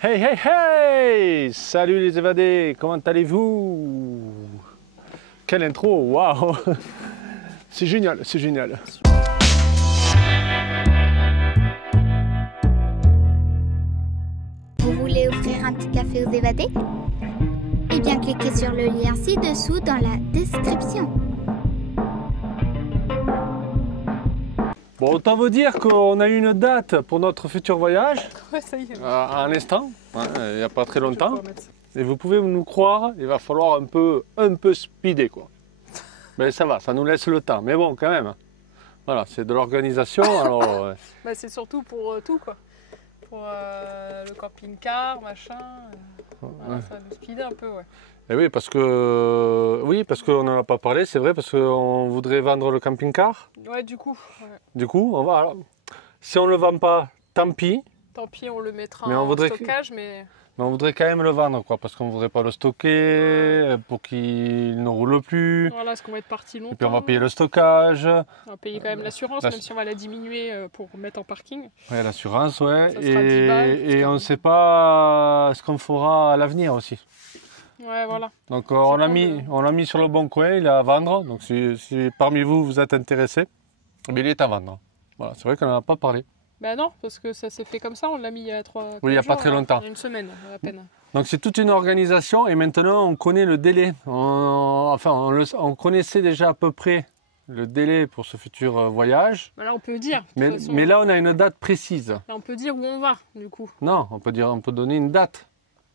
Hey, hey, hey! Salut les évadés, comment allez-vous? Quelle intro, waouh! C'est génial, c'est génial. Vous voulez offrir un petit café aux évadés? Eh bien, cliquez sur le lien ci-dessous dans la description. Bon, autant vous dire qu'on a eu une date pour notre futur voyage, Ouais, ça y est. à un instant, il n'y a pas très longtemps. Et vous pouvez nous croire, il va falloir un peu speeder, quoi. Mais ça va, ça nous laisse le temps. Mais bon, quand même, voilà, c'est de l'organisation, alors... Bah, c'est surtout pour tout, quoi. Pour le camping-car, machin. Voilà, ça va nous speeder un peu, ouais. Et oui, parce qu'on n'en a pas parlé, c'est vrai, parce qu'on voudrait vendre le camping-car. Ouais, du coup. Ouais. Du coup, on va. Alors, si on ne le vend pas, tant pis. Tant pis, on le mettra Mais on en voudrait stockage, mais... Mais on voudrait quand même le vendre, quoi, parce qu'on ne voudrait pas le stocker pour qu'il ne roule plus. Voilà, parce qu'on va être parti longtemps. Et puis on va payer le stockage. On va payer quand même l'assurance, même si on va la diminuer pour mettre en parking. Ouais, l'assurance, ouais. Ça sera 10 balles, Et on ne sait pas ce qu'on fera à l'avenir aussi. Ouais, voilà. Donc on l'a mis sur le bon coin, il est à vendre. Donc si parmi vous, vous êtes intéressé, mais il est à vendre. Voilà, c'est vrai qu'on n'en a pas parlé. Bah non, parce que ça s'est fait comme ça, on l'a mis il y a 3 Oui, il n'y a pas très longtemps. Il y a une semaine, à peine. Donc c'est toute une organisation et maintenant on connaît le délai. On connaissait déjà à peu près le délai pour ce futur voyage. Bah là, on peut dire. Mais là, on a une date précise. Là, on peut dire où on va, du coup. Non, on peut donner une date.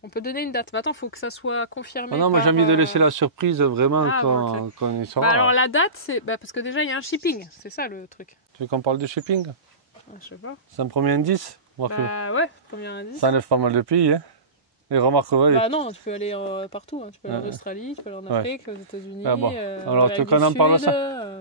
On peut donner une date. Mais attends, il faut que ça soit confirmé. Ah non, moi j'ai envie de laisser la surprise vraiment quand il sera. Bah alors la date, c'est parce que déjà il y a un shipping, c'est ça le truc. Tu veux qu'on parle de shipping? Je sais pas. C'est un premier indice. Bah ouais, premier indice. Ça enlève pas mal de pays. Hein. Et remarque, bah non, tu peux aller partout. Hein. Tu peux aller en Australie, tu peux aller en Afrique, aux États-Unis. Ah bon. Alors tu veux qu'on en parle ça?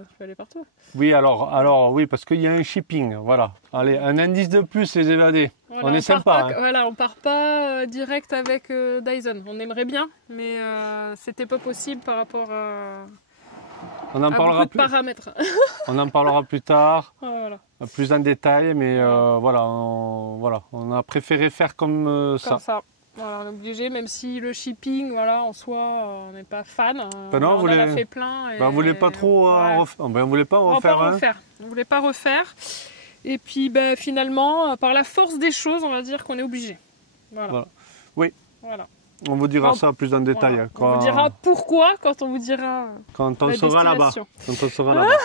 Tu peux aller partout. Oui, alors oui, parce qu'il y a un shipping. Voilà. Allez, un indice de plus, les évadés. Voilà, on est sympa. Hein. Voilà, on part pas direct avec Dyson. On aimerait bien, mais c'était pas possible par rapport à. On en parlera beaucoup de paramètres. On en parlera plus tard, voilà. plus en détail, mais voilà, on a préféré faire comme ça. Comme ça. Voilà, on est obligé, même si le shipping, voilà, en soi, on n'est pas fan. Ben non, on en a fait plein. Et on voulait pas trop on voulait pas en refaire. On voulait pas refaire. Et puis ben, finalement, par la force des choses, on va dire qu'on est obligé. Voilà. Oui. Voilà. On vous dira ça plus en détail. Voilà. On vous dira pourquoi quand on vous dira. Quand on sera là-bas. Quand on sera là-bas.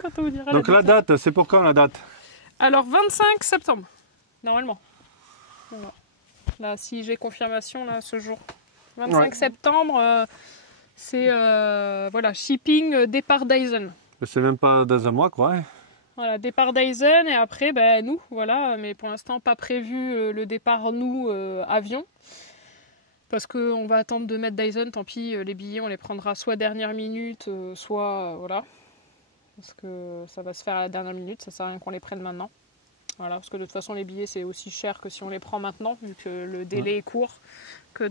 Quand on vous dira. Donc la date, c'est pour quand la date? Alors 25 septembre, normalement. Voilà. Là, si j'ai confirmation là ce jour. 25 septembre, c'est voilà, shipping départ Dyson. C'est même pas dans un mois, quoi. Hein. Voilà, départ Dyson et après, ben, nous, voilà. Mais pour l'instant, pas prévu le départ, nous, avion. Parce qu'on va attendre de mettre Dyson, tant pis, les billets, on les prendra soit dernière minute, soit, voilà. Parce que ça va se faire à la dernière minute, ça sert à rien qu'on les prenne maintenant. Voilà, parce que de toute façon, les billets, c'est aussi cher que si on les prend maintenant, vu que le délai est court, que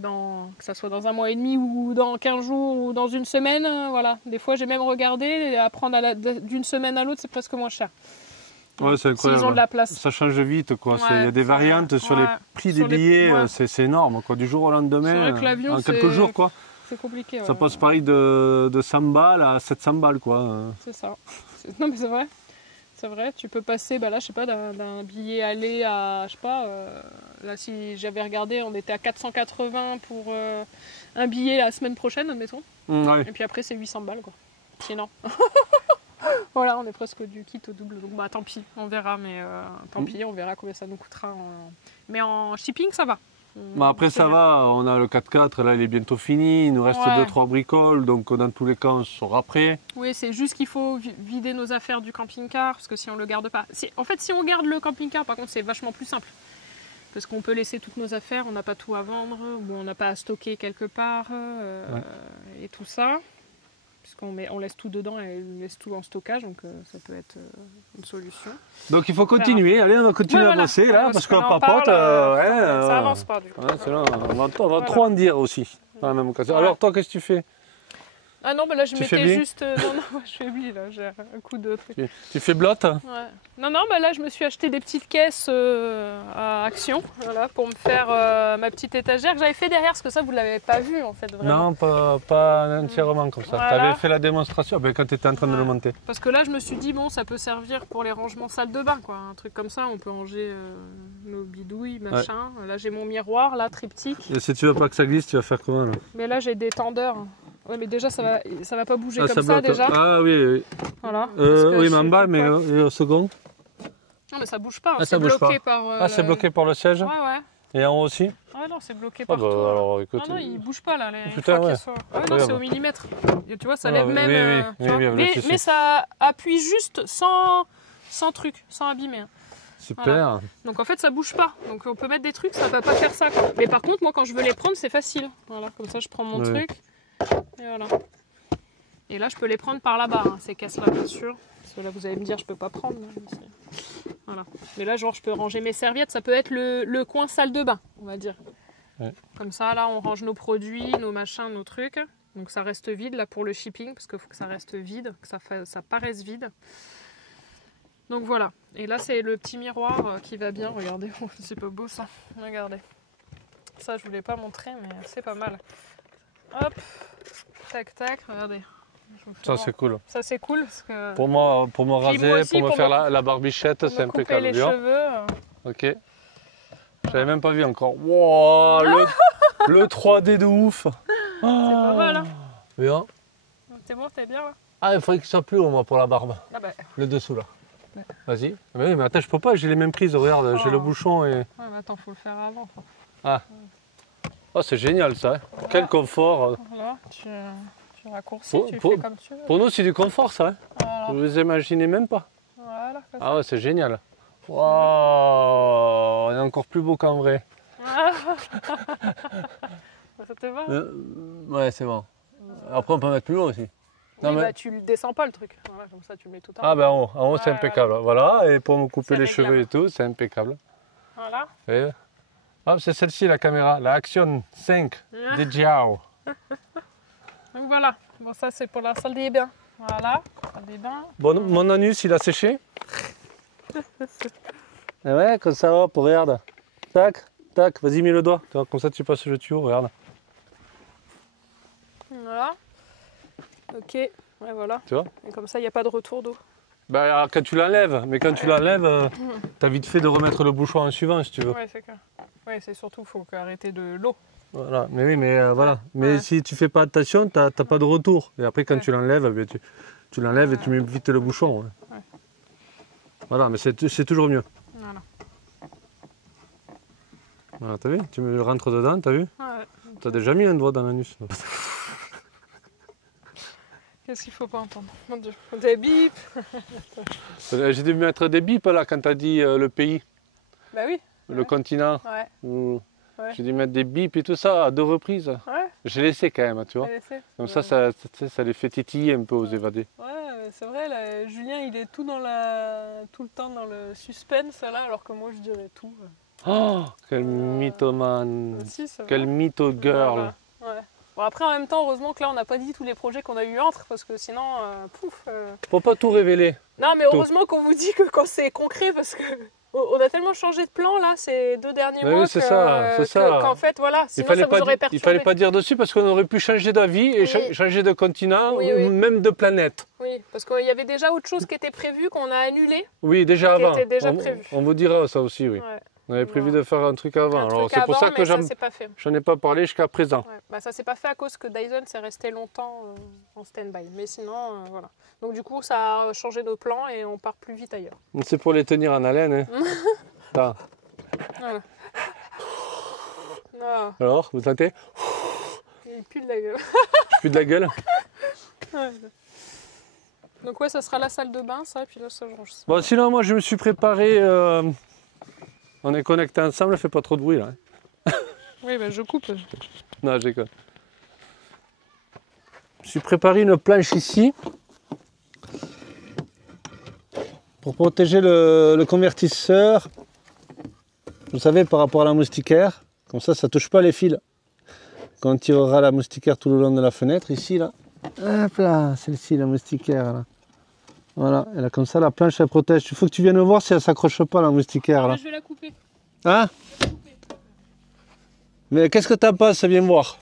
ça soit dans un mois et demi, ou dans 15 jours, ou dans une semaine, voilà. Des fois, j'ai même regardé, et à prendre d'une semaine à l'autre, c'est presque moins cher. Ouais, c'est incroyable. S'ils ont de la place. Ça change vite, quoi. Il y a des variantes sur les prix des billets, c'est énorme, quoi. Du jour au lendemain, en quelques jours, quoi. C'est compliqué. Ça passe pareil de 100 balles à 700 balles, quoi. C'est ça. Non, mais c'est vrai. C'est vrai, tu peux passer, bah là, je sais pas, d'un billet aller à, je sais pas, là, si j'avais regardé, on était à 480 pour un billet la semaine prochaine, admettons. Ouais. Et puis après, c'est 800 balles, quoi. Sinon. Voilà, on est presque du kit au double. Donc, bah, tant pis, on verra, mais tant pis, on verra combien ça nous coûtera. Mais en shipping, ça va. Bah après, ça va, on a le 4x4, là, il est bientôt fini. Il nous reste 2-3 bricoles, donc dans tous les cas, on sera prêt. Oui, c'est juste qu'il faut vider nos affaires du camping-car, parce que si on le garde pas... En fait, si on garde le camping-car, par contre, c'est vachement plus simple. Parce qu'on peut laisser toutes nos affaires, on n'a pas tout à vendre, ou on n'a pas à stocker quelque part, et tout ça. Puisqu'on laisse tout dedans et on laisse tout en stockage, donc ça peut être une solution. Donc il faut continuer, allez, on va continuer à bosser là, parce qu'on papote. Ça avance pas du coup. On va trop en dire aussi dans la même occasion. Alors toi, qu'est-ce que tu fais? Ah non, bah là je Tu fais mettais bien juste. Non, non, je fais oui, là, j'ai un coup de truc. Tu fais blotte? Ouais. Non, non, bah là je me suis acheté des petites caisses à Action, voilà, pour me faire ma petite étagère que j'avais fait derrière, parce que ça vous l'avez pas vu en fait vraiment. Non, pas entièrement comme ça. Voilà. Tu avais fait la démonstration quand tu étais en train de le monter. Parce que là je me suis dit bon ça peut servir pour les rangements salle de bain quoi, un truc comme ça, on peut ranger nos bidouilles, machin. Là j'ai mon miroir, là triptyque. Et si tu veux pas que ça glisse, tu vas faire comment là? Mais là j'ai des tendeurs. Ouais mais déjà ça va pas bouger Ah, comme ça déjà. Ah oui, oui. Voilà. Oui, mais en bas, mais au second. Non mais ça bouge pas, Ah, c'est ça bouge bloqué pas. par... C'est bloqué par le siège? Ouais, ouais. Et en haut aussi? Ah non, c'est bloqué Ah partout. bah alors écoute. Ah non, il bouge pas là. Une Putain, fois ouais. qu'il soit... Ah non, c'est au millimètre. Et tu vois, ça Ah, lève oui, même. oui, tu vois. oui, tu sais. Mais ça appuie juste sans truc, sans abîmer. Hein. Super. Voilà. Donc en fait, ça bouge pas. Donc on peut mettre des trucs, ça va pas faire ça. Quoi. Mais par contre, moi, quand je veux les prendre, c'est facile. Voilà, comme ça, je prends mon truc. Et voilà. Et là, je peux les prendre par là-bas, hein, ces caisses-là, bien sûr. Parce que là, vous allez me dire, je peux pas prendre. Voilà. Mais là, genre, je peux ranger mes serviettes. Ça peut être le coin salle de bain, on va dire. Ouais. Comme ça, là, on range nos produits, nos machins, nos trucs. Donc ça reste vide, là, pour le shipping, parce qu'il faut que ça reste vide, que ça paraisse vide. Donc voilà. Et là, c'est le petit miroir qui va bien. Regardez, c'est pas beau, ça. Regardez. Ça, je voulais pas montrer, mais c'est pas mal. Hop. Tac, tac. Regardez. Ça, c'est cool. Ça, c'est cool, parce que... Pour me raser, aussi, pour me faire la barbichette, c'est impeccable. les cheveux. Ok. J'avais même pas vu encore. Wow, le 3D de ouf. C'est pas mal, hein. Bien. C'est bon, t'es bien, là. Ah, il faudrait qu'il soit plus haut, moi, pour la barbe. Ah bah. Le dessous, là. Ouais. Vas-y. Mais oui, mais attends, je peux pas, j'ai les mêmes prises. Regarde, j'ai le bouchon et... Ouais, mais attends, faut le faire avant. Ça. Ah. Oh, c'est génial, ça. Voilà. Quel confort. Voilà, tu raccourcis, tu fais comme tu veux. Pour nous, c'est du confort, ça. Hein. Voilà. Vous vous imaginez même pas. Voilà. Ah ouais, c'est génial. Waouh, on est encore plus beau qu'en vrai. Ça te va? Ouais, c'est bon. Après, on peut mettre plus haut aussi. Non, oui, mais... bah, tu le descends pas le truc. Voilà, comme ça, tu le mets tout en haut. Ah ben en haut, c'est impeccable. Voilà, et pour me couper les cheveux et tout, c'est impeccable. Voilà. Et... hop, c'est celle-ci la caméra, la Action 5 DJI. Donc voilà, bon ça c'est pour la salle des bains. Voilà, salle des bains. Bon, mon anus, il a séché. Et ouais, comme ça, hop, regarde. Tac, tac, vas-y, mets le doigt. Tu vois, comme ça, tu passes le tuyau, regarde. Voilà. Ok, ouais, voilà. Tu vois? Et comme ça, il n'y a pas de retour d'eau. Bah, quand tu l'enlèves, mais quand tu l'enlèves, t'as vite fait de remettre le bouchon en suivant, si tu veux. Ouais, c'est clair. Ouais, c'est surtout, il faut arrêter de l'eau. Voilà, mais oui, mais voilà. Mais si tu fais pas attention, t'as pas de retour. Et après, quand tu l'enlèves, tu l'enlèves et tu mets vite le bouchon. Ouais. Voilà, mais c'est toujours mieux. Voilà. Voilà, t'as vu? Tu me rentres dedans, t'as vu? Ouais. T'as déjà mis un doigt dans l'anus. Qu'est-ce qu'il faut pas entendre? Mon Dieu, des bips. J'ai dû mettre des bips là quand t'as dit le pays. Bah oui. Le continent. Ouais. Ouais. J'ai dû mettre des bips et tout ça à 2 reprises. Ouais. J'ai laissé quand même, tu vois. Comme ça les fait titiller un peu aux évadés. Ouais, c'est vrai, là, Julien il est tout le temps dans le suspense là, alors que moi je dirais tout. Oh, quel mythomane. Si, quel mytho girl. Ouais. Bon après en même temps, heureusement que là on n'a pas dit tous les projets qu'on a eu entre, parce que sinon, Faut pas tout révéler. Non mais heureusement qu'on vous dit que quand c'est concret, parce que on a tellement changé de plan là ces 2 derniers mois oui, c'est ça. qu'en fait voilà, sinon ça vous aurait perturbé. Il fallait pas dire dessus parce qu'on aurait pu changer d'avis et changer de continent ou même de planète. Oui, parce qu'il y avait déjà autre chose qui était prévu qu'on a annulé. Oui, déjà avant. Était déjà prévu. On vous dira ça aussi, oui. Ouais. On avait prévu de faire un truc avant. Alors c'est pour ça que j'en ai pas parlé jusqu'à présent. Ouais. Bah, ça s'est pas fait à cause que Dyson s'est resté longtemps en stand-by. Mais sinon, voilà. Donc du coup, ça a changé nos plans et on part plus vite ailleurs. C'est pour les tenir en haleine. Hein. Voilà. Non. Alors, vous sentez? Il pue de la gueule. Je pue de la gueule. Ouais. Donc ouais, ça sera la salle de bain, ça, et puis là, ça, je range ça. Bon, sinon, moi, je me suis préparé... On est connectés ensemble, fais pas trop de bruit, là. Oui, bah, je coupe. Non, je déconne. Je me suis préparé une planche ici pour protéger le convertisseur. Vous savez, par rapport à la moustiquaire, comme ça, ça touche pas les fils. Quand on tirera la moustiquaire tout le long de la fenêtre, ici, là, Hop là, celle-ci, la moustiquaire. Là. Voilà, et là, comme ça, la planche, elle protège. Il faut que tu viennes voir si elle s'accroche pas, la moustiquaire. Là. Je vais la couper. Hein? Mais qu'est-ce que t'en penses? Viens voir.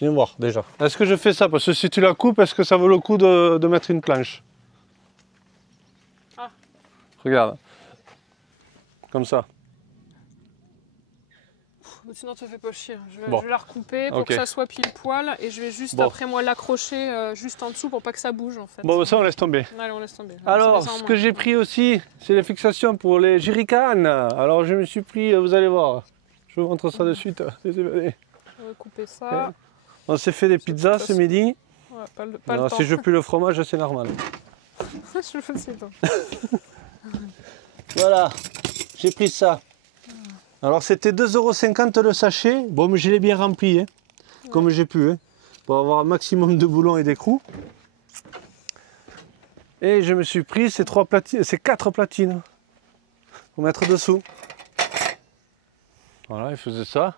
Viens voir, déjà. Est-ce que je fais ça? Parce que si tu la coupes, est-ce que ça vaut le coup de mettre une planche? Ah. Regarde. Comme ça. Sinon, ça fait pas chier. Je Bon. vais la recouper pour Ok. que ça soit pile poil et je vais juste Bon. après moi l'accrocher juste en dessous pour pas que ça bouge en fait. Bon, ça, on laisse tomber. Allez, on laisse tomber. Alors, Ça, ce que j'ai pris aussi, c'est les fixations pour les jerrycans. Alors, je me suis pris, vous allez voir. Je vous montre ça de suite. Désolé. On va couper ça. On s'est fait des pizzas ce midi. Ouais, pas le Alors, temps. si je pue le fromage, c'est normal. Je le fais pas. Voilà, j'ai pris ça. Alors c'était 2,50 € le sachet. Bon, mais je l'ai bien rempli, hein, comme j'ai pu, hein, pour avoir un maximum de boulons et d'écrous. Et je me suis pris ces 4 platines pour mettre dessous. Voilà, il faisait ça.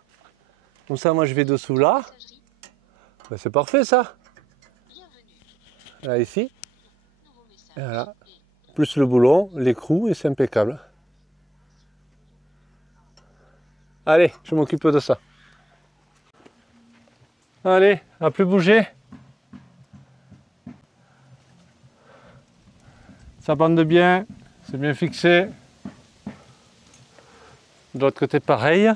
Comme ça, moi je vais dessous là. Ben, c'est parfait ça. Là ici. Et voilà. Plus le boulon, l'écrou et c'est impeccable. Allez, je m'occupe de ça. Allez, à plus bouger. Ça bande bien, c'est bien fixé. De l'autre côté, pareil.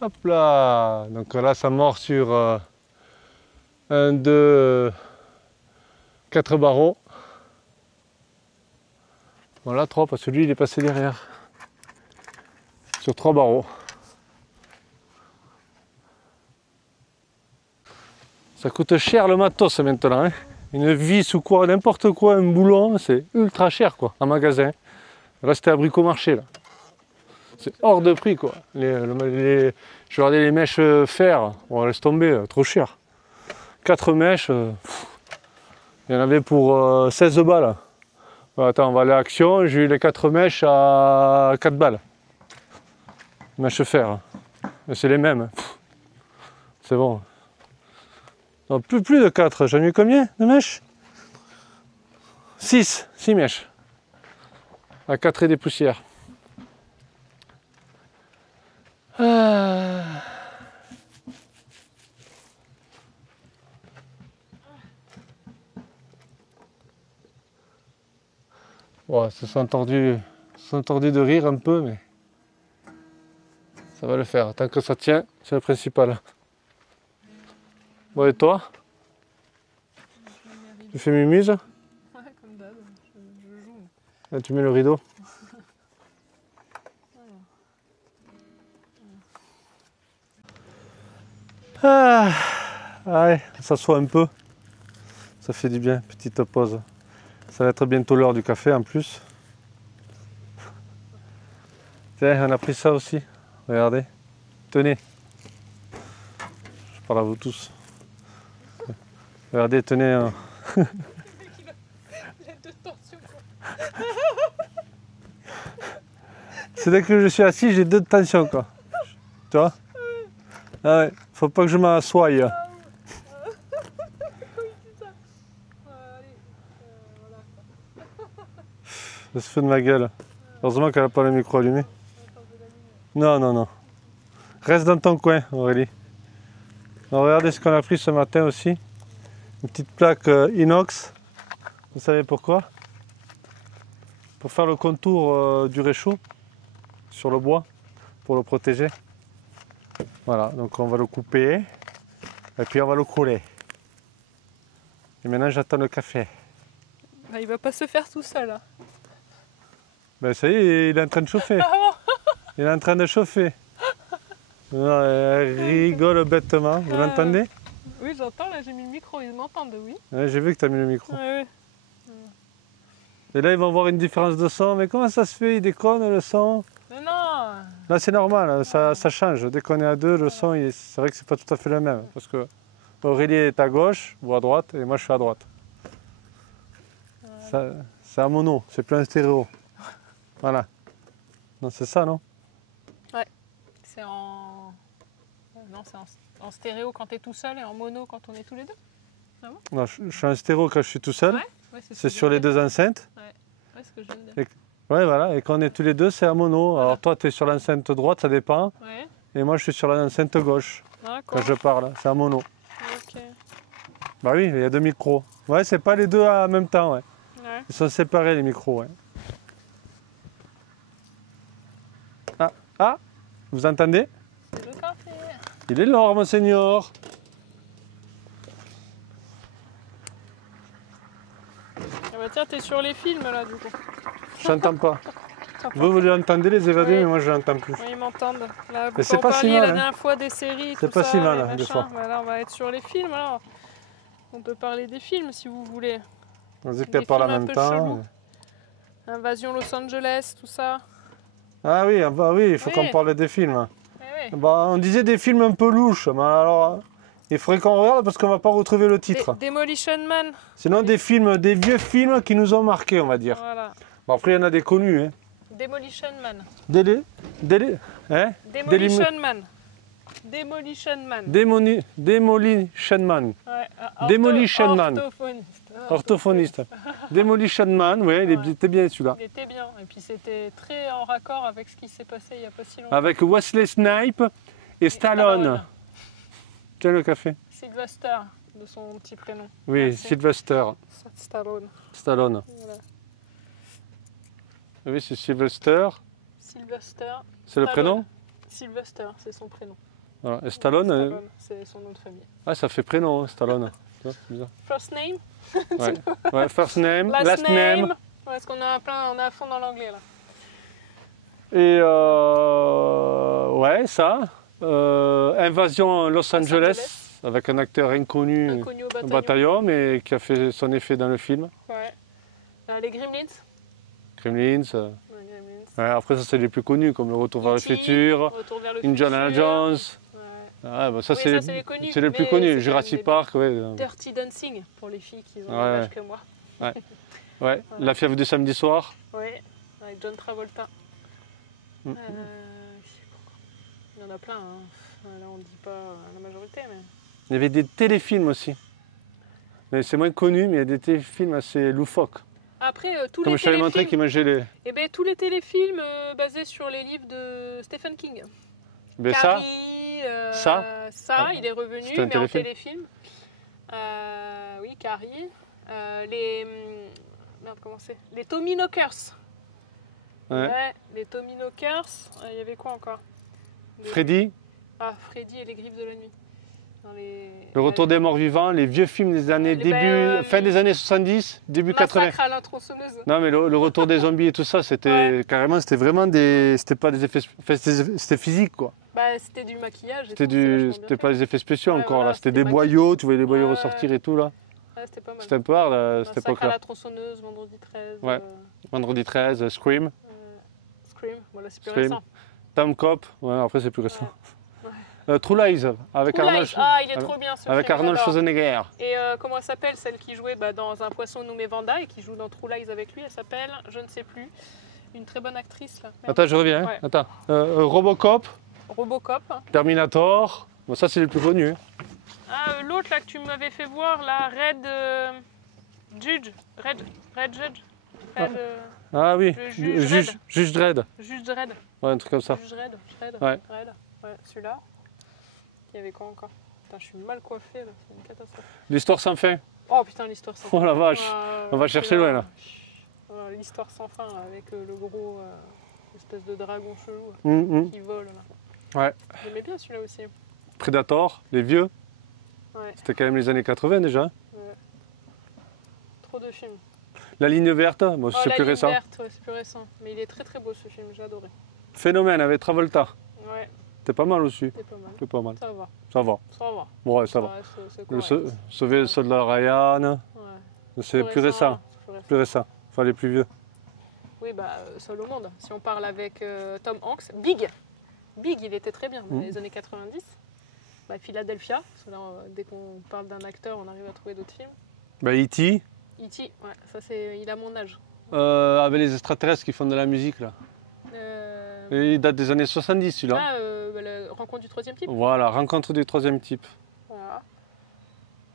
Hop là, donc là ça mord sur 1, 2, 4 barreaux. Voilà 3 parce que lui il est passé derrière. Sur 3 barreaux. Ça coûte cher le matos maintenant. Hein. Une vis ou quoi, n'importe quoi, un boulon, c'est ultra cher quoi, en magasin. Restez à Bricomarché là. C'est hors de prix quoi. Je regardais les mèches fer, on laisse tomber, trop cher. 4 mèches, il y en avait pour 16 balles. Bon, attends, on va aller à Action, j'ai eu les 4 mèches à 4 balles. Mèches fer. Mais c'est les mêmes. C'est bon. Non, plus de 4, j'en ai eu combien de mèches? 6 mèches. À 4 et des poussières. Ah. Ouais, se sont tordus de rire un peu, mais ça va le faire. Tant que ça tient, c'est le principal. Bon, et toi? Tu fais mumuse? Ouais, comme d'hab, je joue. Là, tu mets le rideau. Ah, allez, on s'assoit un peu. Ça fait du bien, petite pause. Ça va être bientôt l'heure du café en plus. Tiens, on a pris ça aussi. Regardez. Tenez. Je parle à vous tous. Regardez, tenez. Il a 2 tensions. C'est dès que je suis assis, j'ai 2 tensions quoi. Tu vois? Ah ouais, faut pas que je m'assoie. Ça se fait de ma gueule. Heureusement qu'elle n'a pas le micro allumé. Non, non, non. Reste dans ton coin, Aurélie. Alors, regardez ce qu'on a pris ce matin aussi. Une petite plaque inox. Vous savez pourquoi? Pour faire le contour du réchaud sur le bois, pour le protéger. Voilà, donc on va le couper et puis on va le couler. Et maintenant j'attends le café. Bah, il va pas se faire tout seul. Hein. Ben ça y est, il est en train de chauffer. Il est en train de chauffer. Non, elle rigole bêtement, vous l'entendez? Oui, j'entends, là j'ai mis le micro, ils m'entendent, oui. Ouais, j'ai vu que tu as mis le micro. Ouais, ouais. Et là ils vont voir une différence de son, mais comment ça se fait? Il déconne le son? Non. Là c'est normal, ça change. Dès qu'on est à 2, le son, c'est vrai que c'est pas tout à fait le même. Parce que Aurélie est à gauche ou à droite et moi je suis à droite. C'est un mono, c'est plus un stéréo. Voilà. Non, c'est ça, non? C'est en... Non, c'est en stéréo quand tu es tout seul et en mono quand on est tous les deux. Non, je suis en stéréo quand je suis tout seul. Ouais, C'est sur les deux enceintes. Ouais, ce que je viens de dire. Ouais, voilà. Et quand on est tous les deux, c'est en mono. Voilà. Alors toi, tu es sur l'enceinte droite, ça dépend. Ouais, Et moi, je suis sur l'enceinte gauche d'accord. quand je parle. C'est en mono. Ok. Bah oui, il y a deux micros. Ouais, c'est pas les deux en même temps, ouais. Ouais. Ils sont séparés, les micros, ouais. Ah, vous entendez? C'est le café. Il est l'or, monseigneur. Ah bah tiens, t'es sur les films là du coup. Je n'entends pas. Vous l'entendez, les évadés, Oui. mais moi, je l'entends plus. Oui, ils m'entendent. Là, Mais c'est quand pas on si parlait mal, la hein. dernière fois des séries, C'est tout pas ça, si mal, les hein, des machins. fois. Voilà, on va être sur les films alors. On peut parler des films si vous voulez. Vas-y que Des tu parles en films un même peu temps. chelous. Invasion Los Angeles, tout ça. Ah oui, bah oui, il faut Oui. qu'on parle des films. Eh oui. Bah, on disait des films un peu louches, mais alors, il faudrait qu'on regarde parce qu'on va pas retrouver le titre. Demolition Man. Sinon, des films, des vieux films qui nous ont marqués, on va dire. Voilà. Bon, après, il y en a des connus. Hein. Demolition Man. Hein? Demolition Man. Demolition Man. Demolition Man. Ouais, Demolition Man. orthophoniste. Orthophoniste. Demolition Man, ouais, il était bien celui-là. Il était bien. Et puis c'était très en raccord avec ce qui s'est passé il n'y a pas si longtemps. Avec Wesley Snipes et Stallone. Tiens le café. Sylvester, de son petit prénom. Oui, Merci. Sylvester. Stallone. Stallone. Voilà. Oui, c'est Sylvester. Sylvester. C'est le Stallone. prénom? Sylvester, c'est son prénom. Voilà. Et Stallone, c'est son nom de famille. ah, ça fait prénom, hein, Stallone. Tu vois, c'est bizarre. First name. Ouais. Ouais, first name, Last name. Ouais, parce qu'on a on est à fond dans l'anglais là. Et ouais, ça. Invasion Los Angeles, avec un acteur inconnu Inconnu au au bataillon. bataillon, mais qui a fait son effet dans le film. Ouais. Les Gremlins. Gremlins. Ouais, Gremlins. Ouais, après, ça, c'est les plus connus, comme Le Retour vers le E.T., futur, Retour vers le Indiana futur. Jones. Ouais. Ah, bah, ça, Oui, c'est ça, c'est les connus, les plus mais connus. c'est Jurassic quand même Park, ouais. Dirty Dancing pour les filles qui ont le Ouais, même ouais. âge que moi. Ouais. La fièvre du samedi soir. Oui, avec John Travolta. Mm. Il y en a plein. Hein. Là, on ne dit pas la majorité, mais. Il y avait des téléfilms aussi. Mais c'est moins connu, mais il y a des téléfilms assez loufoques. Après, tous Comme les je t'avais montré téléfilms. qui mangeait les. Eh ben, tous les téléfilms basés sur les livres de Stephen King. Ben ça, Carrie, Ça il est revenu, C'était un mais en téléfilm. téléfilm. Oui, Carrie. Les. Merde, comment c'est? Les Tommy Knockers. ouais. Les Tommy Knockers. Il y avait quoi encore? Freddy, Ah, Freddy et les griffes de la nuit. Dans les... Le Retour des morts vivants, les vieux films des années fin des années 70, début 80. Massacre à la tronçonneuse. Non, mais le retour des zombies et tout ça, c'était carrément, c'était vraiment des. C'était pas des effets. Enfin, c'était physique, quoi. Bah, c'était du maquillage. C'était pas des effets spéciaux Ouais, encore, voilà, là. C'était c'était des boyaux, tu voyais les boyaux Ouais, ressortir et tout, là. Ouais, c'était pas mal. C'était un peu hard, à cette Massacre à époque-là. la tronçonneuse, vendredi 13. Ouais. Vendredi 13, Scream, Scream, voilà, c'est plus Scream. récent. Tom Cop, ouais, après c'est plus récent. Ouais. True Lies, avec True Arnold, Lies. Ah, il est trop bien ce avec film, Arnold j'adore. Schwarzenegger. Et comment elle s'appelle, celle qui jouait dans Un poisson nommé Vanda et qui joue dans True Lies avec lui? Elle s'appelle, je ne sais plus, une très bonne actrice là. Attends, je reviens. Hein. Ouais. Attends. Robocop, Robocop. Terminator, bon, ça c'est les plus connus. Hein. Ah, l'autre là que tu m'avais fait voir, là, Red Judge. Red Judge. Ah oui, Le juge Juge Dredd. Juge Dredd. Ouais, un truc comme ça. Juge Dredd. Ouais. Ouais, celui-là. Il y avait quoi encore? Putain, je suis mal coiffée là, c'est une catastrophe. L'histoire sans fin. Oh putain, l'histoire sans fin. Oh la vache, on va chercher loin là. Voilà, l'histoire sans fin là, avec le gros espèce de dragon chelou qui vole là. Ouais. J'aimais bien celui-là aussi. Predator, les vieux. Ouais, C'était quand même les années 80 déjà. ouais. Trop de films. La ligne verte, bon, c'est La plus Ligne récent. Verte, ouais, c'est plus récent. Mais il est très très beau ce film, j'ai adoré. Phénomène avec Travolta. Ouais, C'était pas mal aussi. c'était pas mal. C'était pas mal. Ça va, Ça va. ça va. Bon, ouais, ça va. Ouais, c'est correct. Sauver le soldat Ryan, Ouais. c'est plus récent. c'est plus récent. Plus récent. Enfin, les plus vieux. Oui, bah, seul au monde. Si on parle avec Tom Hanks, Big, il était très bien dans les années 90. Bah, Philadelphia, parce que là, dès qu'on parle d'un acteur, on arrive à trouver d'autres films. Bah, E.T. E.T., ouais, ça c'est, il a mon âge. Avec les extraterrestres qui font de la musique là. Et il date des années 70 celui-là. Ah, la rencontre du troisième type. Voilà, rencontre du troisième type. Voilà.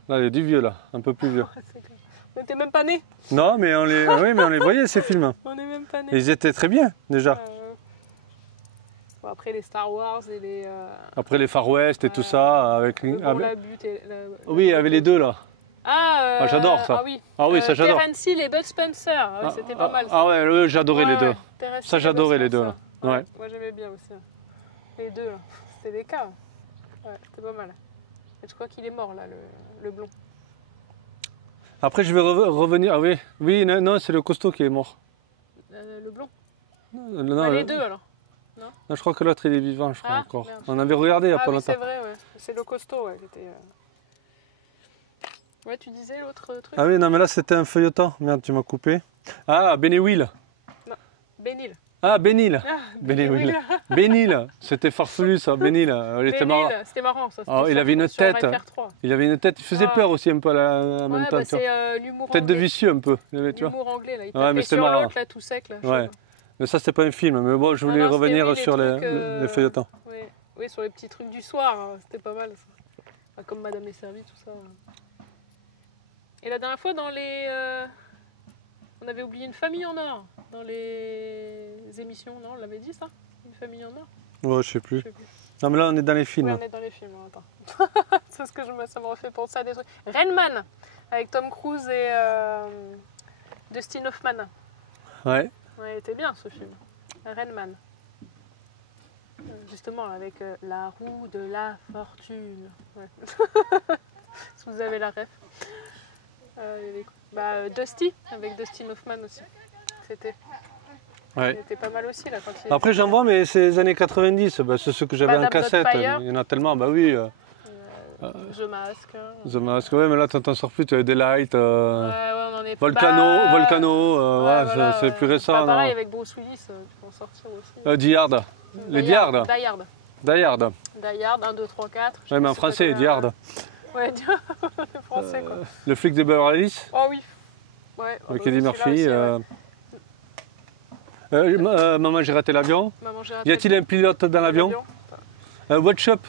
Là, il y a du vieux là, un peu plus vieux. C'est clair. On n'était même pas nés. Non, mais on les, oui, mais on les voyait ces films. On n'est même pas nés. Et ils étaient très bien déjà. Bon, après les Star Wars et les. Après les Far West et tout ça, avec. le bon, avec- la butte et Oui, avec les deux là. Ah, j'adore ça. Ah oui, Ah oui, ça j'adore. Terence Hill et Bud Spencer. Ah oui, c'était pas mal. Ça. Ah ouais, eux, j'adorais les deux. Terence Ça, Hill et j'adorais Bud les deux, Spencer. là. Ouais. Moi j'aimais bien aussi. Les deux, là. C'était des cas. Ouais, c'était pas mal. Et je crois qu'il est mort là, le blond. Après, je vais revenir. Ah oui, oui, non, non, c'est le costaud qui est mort. Le blond. Non, Ah, les deux alors. non, je crois que l'autre il est vivant, je crois Ah, encore. merde. On avait regardé il y a Ah pas oui, c'est longtemps. vrai, ouais. C'est le costaud, ouais. Ouais, tu disais l'autre truc. Ah oui, non, mais là c'était un feuilleton. Merde, tu m'as coupé. Ah, Benny-Will. Benil. Ah, Benil. Ah, Benny-Will. Benil. C'était farfelu ça, Benil. Il était marrant. C'était marrant ça. Ah, il avait une tête. Il avait une tête, il faisait Ah. peur aussi un peu en même Ouais, temps. bah, tu vois. c'est l'humour Tête de anglais. vicieux un peu, tu vois. L'humour anglais là. Il Ouais, mais tapait c'était sur marrant. l'autre là, tout sec là. Ouais. Mais ça, c'était pas un film. Mais bon, je voulais Non, non, c'était, revenir oui, les sur trucs, les feuilletons. Oui. Oui, sur les petits trucs du soir. Hein. C'était pas mal ça. Enfin, comme Madame est servie, tout ça. Et la dernière fois, dans les. On avait oublié une famille en or dans les émissions, non? On l'avait dit ça? Une famille en or? Ouais, je sais plus. Je sais plus. Non, mais là, on est dans les Oui, films. on est dans les films, hein, attends. C'est ce que ça me refait penser à des trucs. Rain Man, avec Tom Cruise et Dustin Hoffman. Ouais. Ouais, il était bien ce film. Rain Man. Justement, avec la roue de la fortune. Ouais. Si vous avez la ref. Il y avait quoi? Dusty, avec Dustin Hoffman aussi. C'était. Ouais. Il était pas mal aussi là quand il Après, j'en vois, mais c'est les années 90. Bah, c'est ceux que j'avais en Madame cassette. Notfire. Il y en a tellement. Bah oui. The Mask. The Mask. Ouais, mais là, t'en sors plus. Tu as Daylight. Ouais, on en est Volcano. Volcano. Ouais, voilà, c'est plus récent. pareil non. avec Bruce Willis, tu peux en sortir aussi. Die Hard. Les Die Hard. Die Hard. Die Hard. Die Hard, 1, 2, 3, 4. Ouais, mais en français, Die Hard. Ouais, le français quoi. Le flic de Beverly Hills. Oh oui. Ouais, Avec bah Eddie oui, Murphy. celui-là aussi, ouais. Maman, j'ai raté l'avion. Maman, j'ai raté Y a-t-il un pilote dans l'avion? Watch Up.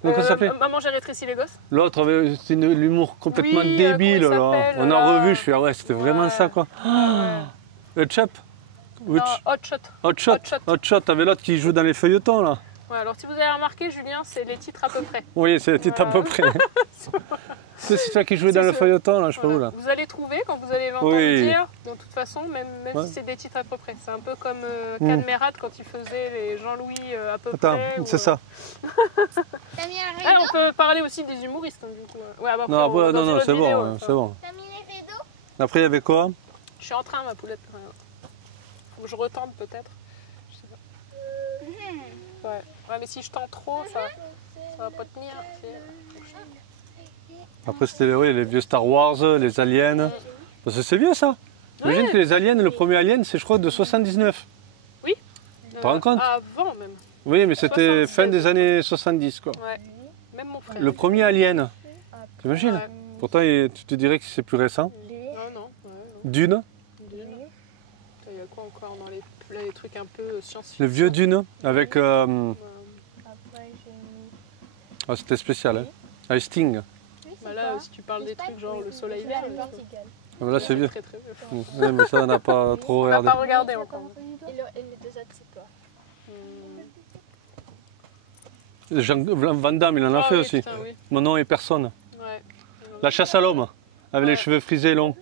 Comment ça s'appelait? Maman, j'ai rétréci les gosses. L'autre avait c'était l'humour complètement Oui, débile. comment il Là. s'appelle, On a là revu, je fais, ah ouais, c'était vraiment Ouais. ça quoi. Ouais. Watch Up. Non, Hot Shot. Hot Shot. Hot Shot. Hot Shot. T'avais l'autre qui joue dans les feuilletons là. Ouais, alors si vous avez remarqué, Julien, c'est les titres à peu près. Oui, c'était à peu près. C'est toi qui jouais dans le feuilleton là, je sais pas où Voilà. là. Vous allez trouver quand vous allez l'entendre Oui. dire, de toute façon, même Ouais. si c'est des titres à peu près. C'est un peu comme Cadmerat quand il faisait les Jean-Louis à peu Attends, près. c'est ça. T'as mis un Ah, rideau? on peut parler aussi des humoristes, hein, du coup. Ouais, bah, Non, après, après, dans non, une non, autre c'est vidéo, bon, ça. c'est bon. T'as mis les rideaux? Après, il y avait quoi? Je suis en train, ma poulette. Faut que je retente peut-être. Je sais pas. Ouais. Ouais, mais si je tente trop, ça va pas tenir. Après, c'était oui, les vieux Star Wars, les aliens. Parce que c'est vieux ça. Imagine Ouais. que les aliens, le premier alien, c'est je crois de 79. te rends compte? Avant même. Oui, mais c'était 76. fin des années 70 quoi. Ouais. Même mon frère. Le premier alien. T'imagines? Ouais. Pourtant, tu te dirais que c'est plus récent. Non, non. Ouais, Dune, non. Dune. Il y a quoi encore dans les trucs un peu science-fiction? le vieux Dune, avec... Après, j'ai mis. ah, c'était spécial, hein. Avec Sting. Bah là, si tu parles des trucs genre le soleil vert, vertical. Ah, mais là, c'est vieux. Très très vieux. Ouais, mais ça, on n'a pas trop On n'a regardé. pas regardé encore. Et les deux autres, c'est quoi? Jean Van Damme, il en a Ah fait oui, aussi. putain, oui. Mon nom est personne. Ouais. La chasse à l'homme, avec les Ouais. cheveux frisés longs.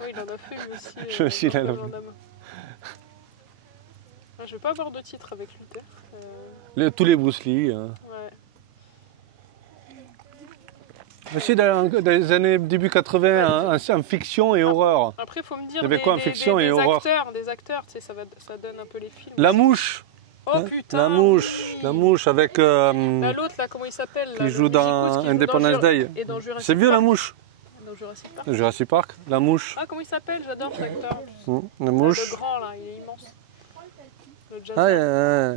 Oui, il en a fait lui aussi. Lui aussi, il en a Jean fait. Damme. Ah, je vais pas avoir de titre avec lui, peut-être. Tous les Bruce Lee. Ouais. Aussi dans les années début 80, en fiction et horreur. Après, il faut me dire Il y avait quoi en fiction et horreur? Des acteurs, tu sais, ça donne un peu les films. La mouche. Oh putain. La mouche. oui. La mouche avec... Bah, l'autre, là, comment il s'appelle là, qui le joue musicos dans qui joue Independence Day. Et dans Jurassic C'est vieux la Park. mouche. Dans Jurassic Park. Jurassic Park, la mouche. Ah, comment il s'appelle? J'adore cet acteur. La Le mouche. grand, là, il est immense. Le jazz. Ah,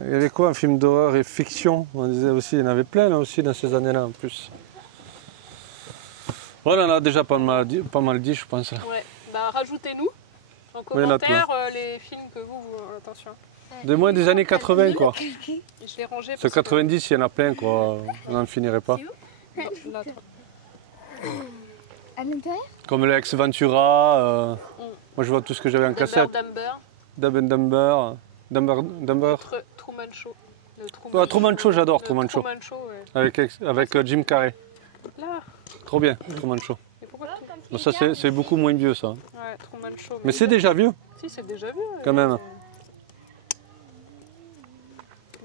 il y avait quoi un film d'horreur et fiction? On disait aussi, il y en avait plein là aussi dans ces années-là en plus. Voilà, on a déjà pas mal dit, je pense. Là. Ouais. Bah, rajoutez-nous en Oui, là, commentaire les films que attention. Des moins des années 80 quoi. Je l'ai rangé Parce parce que 90, il y en a plein quoi. On n'en finirait pas. que... Là, À l'intérieur? Comme le Ex Ventura. Moi je vois tout ce que j'avais en cassette. Dumb and Dumber. Dumber. Truman Show. Truman Show, j'adore Truman Show. Truman Show, ouais. Avec Jim Carrey. Là. Trop bien, Truman Show. Et pourquoi Bon, ça c'est beaucoup moins vieux ça. Ouais, Truman Show. Mais c'est déjà vieux Si, c'est déjà vieux. quand même.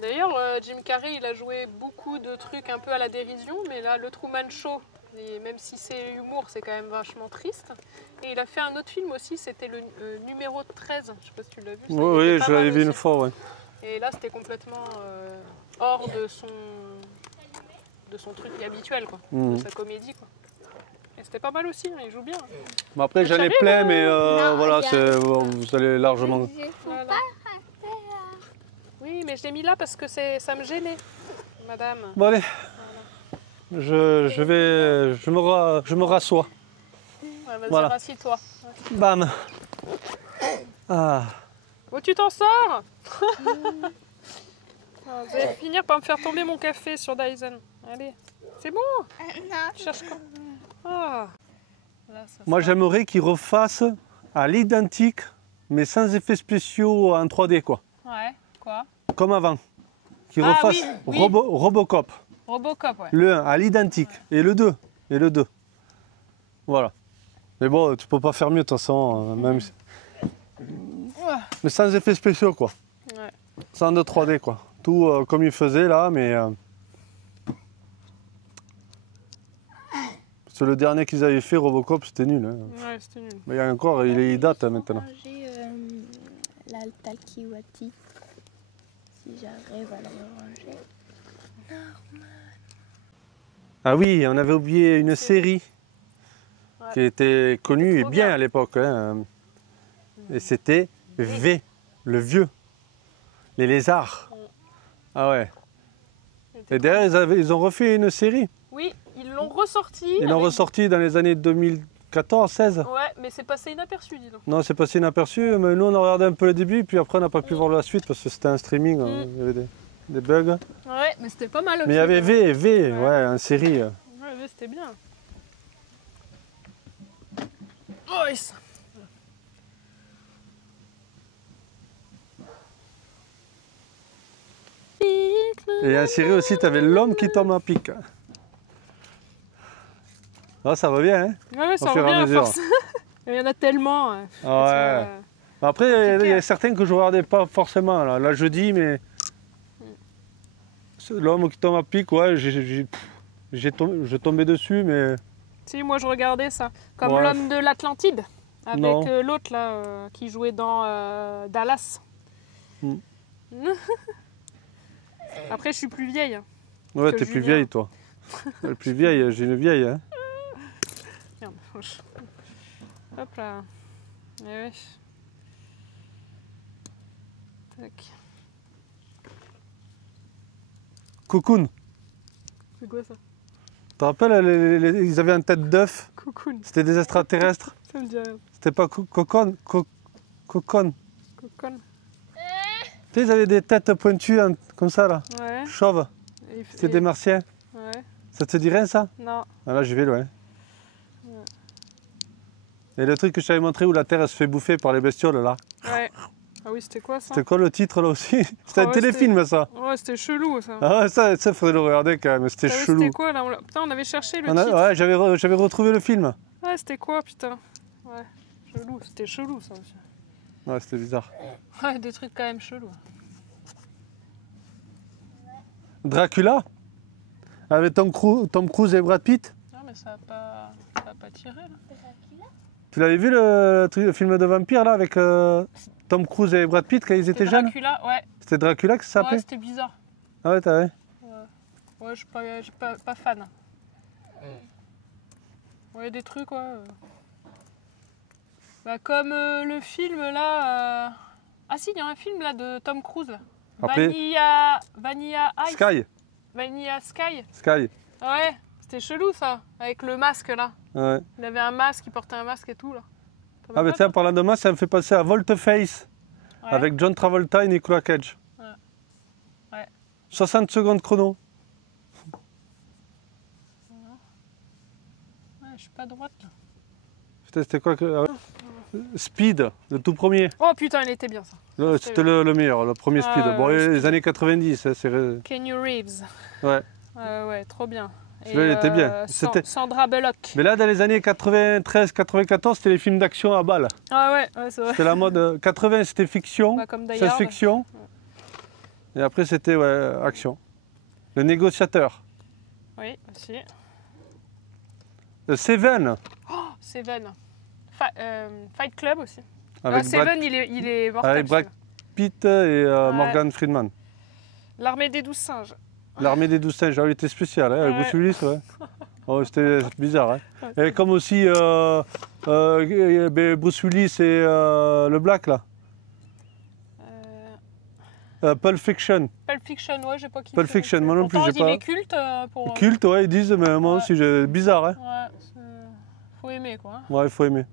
D'ailleurs, Jim Carrey, il a joué beaucoup de trucs un peu à la dérision, mais là, le Truman Show, et même si c'est humour, c'est quand même vachement triste. Et il a fait un autre film aussi, c'était le numéro 13, je sais pas si tu l'as vu. Oui, je l'avais vu une fois, ouais. Et là, c'était complètement hors de son truc habituel, quoi, de sa comédie, quoi. Et c'était pas mal aussi, hein, il joue bien. Bon, après, j'en ai plein, mais voilà, vous allez largement... Voilà. Oui, mais je l'ai mis là parce que ça me gênait, madame. Bon, allez. Je me rassois. Ouais, vas-y, Voilà. rassis-toi. Bam. Ah. Oh, tu t'en sors. Ah, vous allez finir par me faire tomber mon café sur Dyson. Allez, c'est bon. Non. Tu cherches quoi? Ah. Là, ça Moi, sera- j'aimerais qu'ils refassent à l'identique, mais sans effets spéciaux en 3D, quoi. Ouais, quoi? Comme avant. Qu'ils Ah, refassent oui, oui. Robocop. Robocop, ouais. Le 1 à l'identique. Et le 2. Et le 2. Voilà. Mais bon, tu peux pas faire mieux de toute façon. Même si- Mais sans effets spéciaux, quoi. Ouais. Sans de 3D, quoi. Tout comme ils faisaient là, mais... C'est le dernier qu'ils avaient fait, Robocop, c'était nul. Hein. Ouais, c'était nul. Mais il y a encore, il date hein, maintenant. Manger l'altakiwati. Si j'arrive à le ranger. Ah oui, on avait oublié une série Ouais. qui était connue et trop bien bien. à l'époque. Hein. Et c'était V, le vieux. Les lézards. Ah ouais. Et derrière, ils ont refait une série. Oui, ils l'ont ressorti. Ils l'ont avec- ressorti dans les années 2014-16. Ouais, mais c'est passé inaperçu, dis donc. Non, c'est passé inaperçu, mais nous on a regardé un peu le début, puis après on n'a pas pu voir la suite parce que c'était un streaming, il y avait des bugs. Ouais, mais c'était pas mal. Mais il y avait V, ouais, en série. Ouais, mais c'était bien. Oh, yes. Et en série aussi, tu avais l'homme qui tombe à pic. Ah, ça revient, hein? Ouais, ça Au fur et revient à à mesure. force. Il y en a tellement. Ouais. Après, il y a certains que je ne regardais pas forcément. Là je dis, mais. L'homme qui tombe à pic, ouais, je tombais dessus, mais. Si, moi je regardais ça. Comme Ouais. l'homme de l'Atlantide, avec Non. l'autre là qui jouait dans Dallas. Mm. Après, je suis plus vieille. hein. Ouais, Que t'es plus Julien. vieille, toi. Elle est plus vieille, j'ai une vieille, hein. Merde. Hop là. Eh ouais. Tac. Cocoon. C'est quoi ça? Tu te rappelles, ils avaient une tête d'œuf, Cocoon. c'était des extraterrestres. Ça me dit rien. C'était pas Cocon. Cocoon. Tu sais, ils avaient des têtes pointues comme ça, là, Ouais. chauves. C'était des martiens. Ouais. Ça te dit rien, ça? Non. Ah là, j'y vais loin. Et le truc que je t'avais montré où la Terre elle se fait bouffer par les bestioles, là. Ouais. Ah oui, c'était quoi ça? C'était quoi le titre, là aussi? C'était un ouais, téléfilm, ça. Ouais, c'était chelou ça. Ah ouais, ça faudrait le regarder quand même, c'était T'as vu, chelou. C'était quoi là? Putain, on avait cherché le On a- titre. ouais, j'avais retrouvé le film. Ouais, c'était quoi putain? Ouais. Chelou, c'était chelou ça aussi. Ouais, c'était bizarre. Ouais, des trucs quand même chelous. Dracula? Avec Tom Cruise et Brad Pitt? Non, mais ça a pas tiré là. Tu l'avais vu le film de vampire là avec Tom Cruise et Brad Pitt quand ils étaient jeunes? Dracula, ouais. C'était Dracula que ça Ouais, s'appelait? c'était bizarre. Ah ouais, t'as vu? Ouais, je suis pas fan. Ouais, des trucs, ouais. Bah, comme le film là. Ah si, il y a un film là de Tom Cruise là. Après Vanilla Ice. Sky. Vanilla Sky. Sky. Ouais, c'était chelou ça, avec le masque là. Ouais. Il avait un masque, il portait un masque et tout là. Pas Ah mal, bah tiens, parlant de masque, ça me fait penser à Volteface. ça avec John Travolta et Nicolas Cage. Ouais. 60 secondes chrono. Ouais, je suis pas droite là. Putain, c'était quoi que... Speed, le tout premier. Oh putain, il était bien ça. C'était le meilleur, le premier Speed. Ah, Bon, ouais, les Speed. années 90, hein, c'est... Kenny Reeves. Ouais. Ouais, trop bien. Celui-là, il était bien. Sandra Bullock. Mais là, dans les années 93-94, c'était les films d'action à balles. Ah ouais, c'est vrai. C'était la mode... 80, c'était fiction, Bah, comme Die Hard. science-fiction. Et après, c'était action. Le négociateur. Oui, aussi. Le Seven. Seven. Fight Club aussi. Avec Seven, il est mortel. avec Brad Pitt et Morgan Freeman. L'armée des 12 singes. L'armée des 12 singes, il était spécial, hein, avec Ouais. Bruce Willis, ouais. Oh, c'était bizarre. Hein. Et comme aussi Bruce Willis et le Black, là. Pulp Fiction. Pulp Fiction, ouais, j'ai pas kiffé. Pulp Fiction, moi non plus, Pourtant, j'ai pas. il est culte pour... Culte, ouais, ils disent, mais moi Ouais. aussi, bizarre, hein. Ouais, faut aimer, quoi. Ouais, il faut aimer.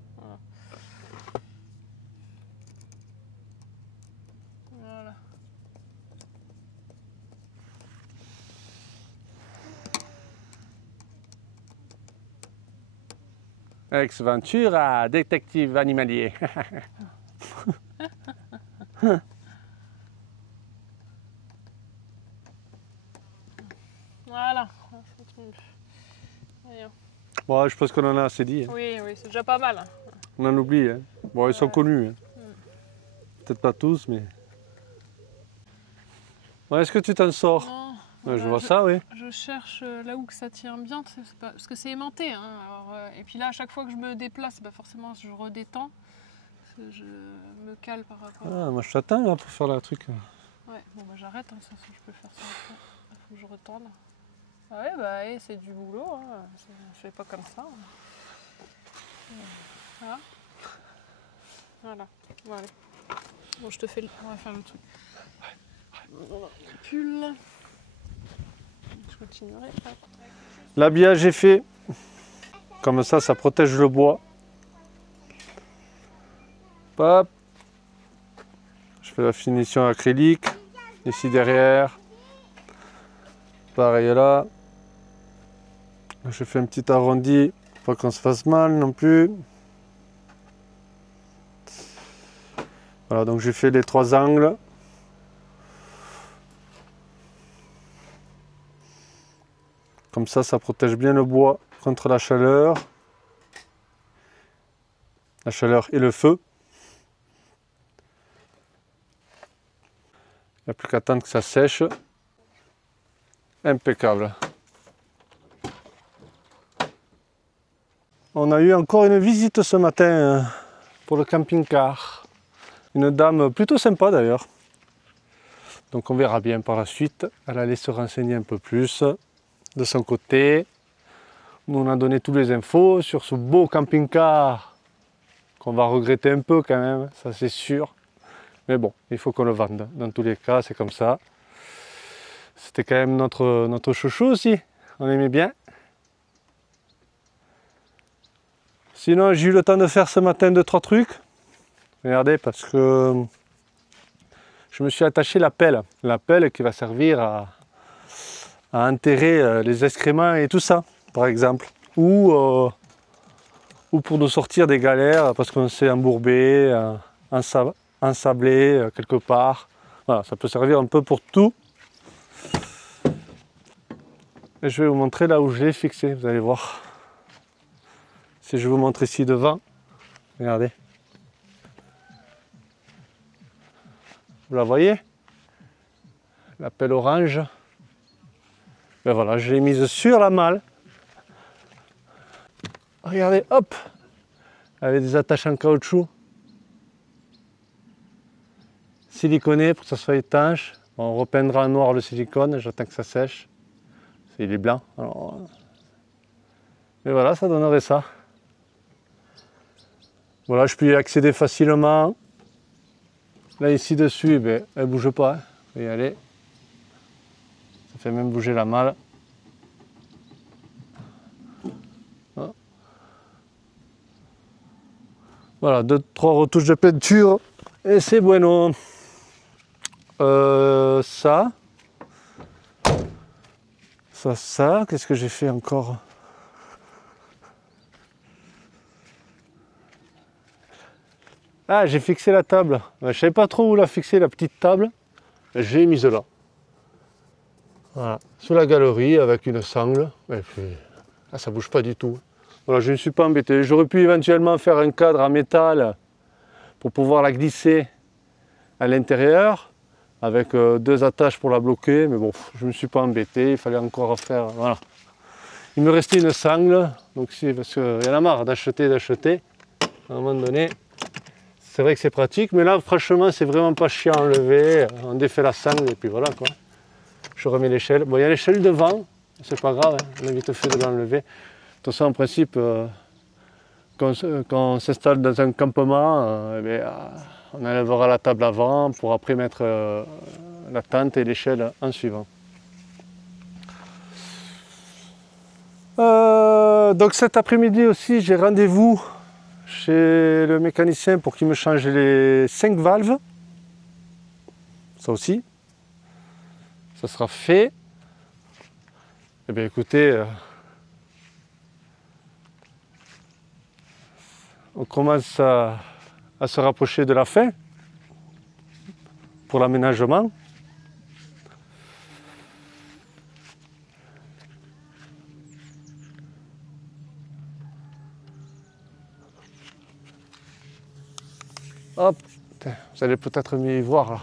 Voilà. Ex Ventura, détective animalier. Voilà. Voyons. Bon, je pense qu'on en a assez dit. Hein. Oui, c'est déjà pas mal. On en oublie. Hein. Bon, ils sont connus. Hein. Peut-être pas tous, mais... Ouais, est-ce que tu t'en sors? Non, Ouais, je vois ça, oui. Je cherche là où que ça tient bien, parce que c'est aimanté. Hein, alors, et puis là, à chaque fois que je me déplace, bah forcément, je redétends. Parce que je me cale par rapport. Ah, moi, je t'attends là pour faire le truc. Ouais, bon, bah j'arrête, hein, ça, je peux faire ça après. Il faut que je retourne. Ah ouais, bah c'est du boulot. Hein. Je fais pas comme ça. Voilà. Voilà. Bon, je te fais on va faire le truc. Pull. Je continuerai. L'habillage est fait. Comme ça, ça protège le bois. Hop. Je fais la finition acrylique. Ici derrière. Pareil là. Je fais un petit arrondi. Pas qu'on se fasse mal non plus. Voilà, donc j'ai fait les 3 angles. Comme ça protège bien le bois contre la chaleur. La chaleur et le feu. Il n'y a plus qu'à attendre que ça sèche. Impeccable. On a eu encore une visite ce matin pour le camping-car. Une dame plutôt sympa d'ailleurs. Donc on verra bien par la suite. Elle allait se renseigner un peu plus de son côté. Nous on a donné toutes les infos sur ce beau camping-car qu'on va regretter un peu quand même, ça c'est sûr. Mais bon, il faut qu'on le vende. Dans tous les cas, c'est comme ça. C'était quand même notre chouchou aussi. On aimait bien. Sinon, j'ai eu le temps de faire ce matin 2-3 trucs. Regardez, parce que je me suis attaché la pelle. La pelle qui va servir à enterrer les excréments et tout ça, par exemple. Ou pour nous sortir des galères parce qu'on s'est embourbé, ensablé quelque part. Voilà, ça peut servir un peu pour tout. Et je vais vous montrer là où je l'ai fixé, vous allez voir. Si je vous montre ici devant, regardez. Vous la voyez? La pelle orange. Ben voilà, je l'ai mise sur la malle. Regardez, hop! Avec des attaches en caoutchouc. Siliconé pour que ça soit étanche. Bon, on repeindra en noir le silicone, j'attends que ça sèche. Il est blanc. Alors... Mais voilà, ça donnerait ça. Voilà, je peux y accéder facilement. Là, ici dessus, ben, elle ne bouge pas. Hein. Vous y aller. Ça fait même bouger la malle. Voilà, 2-3 retouches de peinture et c'est bueno. ça. Ça. Qu'est-ce que j'ai fait encore? Ah, j'ai fixé la table. Je savais pas trop où la fixer, la petite table. J'ai mise là. Voilà, sous la galerie avec une sangle. Et puis, ah, ça bouge pas du tout. Voilà, je ne suis pas embêté. J'aurais pu éventuellement faire un cadre en métal pour pouvoir la glisser à l'intérieur avec 2 attaches pour la bloquer. Mais bon, je ne me suis pas embêté. Il fallait encore faire. Voilà. Il me restait une sangle. Donc c'est parce qu'il y en a marre d'acheter. À un moment donné, c'est vrai que c'est pratique. Mais là, franchement, c'est vraiment pas chiant à enlever. On défait la sangle et puis voilà quoi. Je remets l'échelle. Bon, il y a l'échelle devant, c'est pas grave, hein. On a vite fait de l'enlever. De toute façon, en principe, quand on s'installe dans un campement, on enlèvera la table avant pour après mettre la tente et l'échelle en suivant. Donc cet après-midi aussi, j'ai rendez-vous chez le mécanicien pour qu'il me change les 5 valves. Ça aussi. Ça sera fait. Eh bien écoutez, on commence à se rapprocher de la fin pour l'aménagement. Hop, vous allez peut-être mieux y voir là.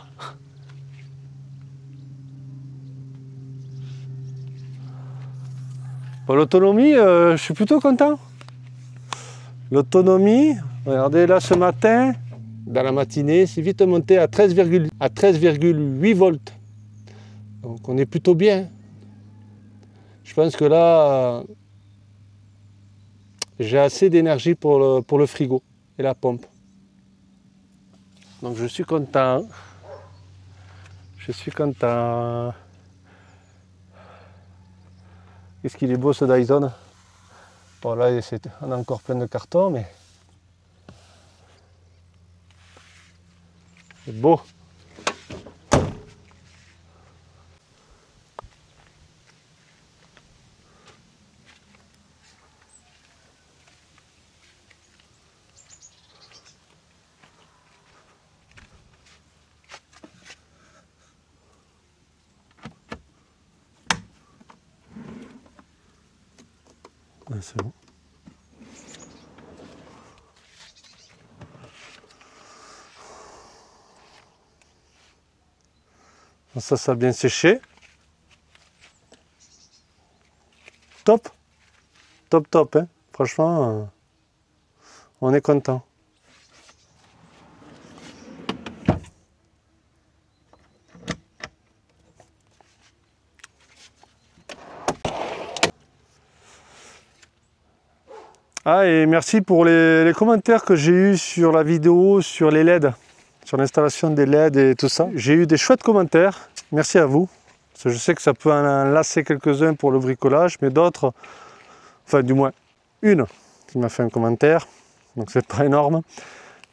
Pour l'autonomie, je suis plutôt content. L'autonomie, regardez là ce matin, dans la matinée, c'est vite monté à 13,8 volts. Donc on est plutôt bien. Je pense que là, j'ai assez d'énergie pour le frigo et la pompe. Donc je suis content. Je suis content. Qu'est-ce qu'il est beau ce Dyson. Bon là on a encore plein de cartons mais c'est beau. Ouais, c'est bon. Ça a bien séché. Top. Top, hein. Franchement, on est content. Ah, et merci pour les commentaires que j'ai eus sur la vidéo, sur les LED, sur l'installation des LED et tout ça. J'ai eu des chouettes commentaires, merci à vous. Parce que je sais que ça peut en lasser quelques-uns pour le bricolage, mais d'autres, enfin du moins une qui m'a fait un commentaire, donc c'est pas énorme.